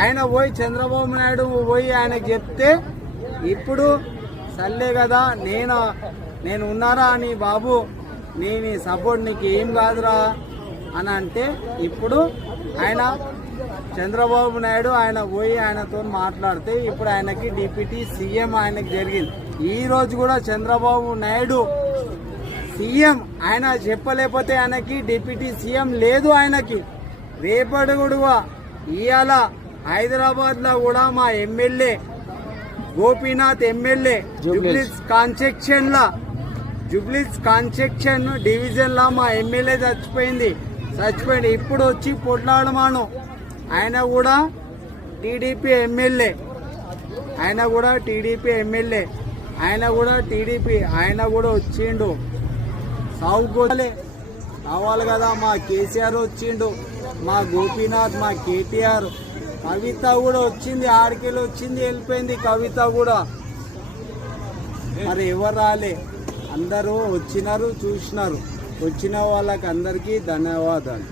ఆయన పోయి చంద్రబాబు నాయుడు పోయి ఆయనకు చెప్తే ఇప్పుడు సర్లే కదా నేను ఉన్నారా అని బాబు నీ సపోర్ట్ నీకు ఏం కాదురా అని అంటే ఇప్పుడు ఆయన చంద్రబాబు నాయుడు ఆయన పోయి ఆయనతో మాట్లాడితే ఇప్పుడు ఆయనకి డిప్యూటీ సీఎం ఆయనకి జరిగింది. ఈ రోజు కూడా చంద్రబాబు నాయుడు సీఎం ఆయన చెప్పలేకపోతే ఆయనకి డిప్యూటీ సీఎం లేదు. ఆయనకి రేపటి కూడా ఇవాళ హైదరాబాద్ లో కూడా మా ఎమ్మెల్యే గోపీనాథ్ ఎమ్మెల్యే జూబ్లీస్ కాన్స్టిట్యూషన్ డివిజన్ లా మా ఎమ్మెల్యే చచ్చిపోయింది. ఇప్పుడు వచ్చి పొట్లాడమాను ఆయన కూడా టీడీపీ ఎమ్మెల్యే ఆయన కూడా వచ్చిండు. సాగుకోలే కావాలి కదా. మా కేసీఆర్ వచ్చిండు, మా గోపీనాథ్, మా కేటీఆర్, కవిత కూడా వచ్చింది. ఆడికెళ్ళి వచ్చింది, వెళ్ళిపోయింది కవిత కూడా. మరి ఎవరు రాలే, అందరూ వచ్చినారు, చూసినారు. వచ్చిన వాళ్ళకి అందరికీ ధన్యవాదాలు.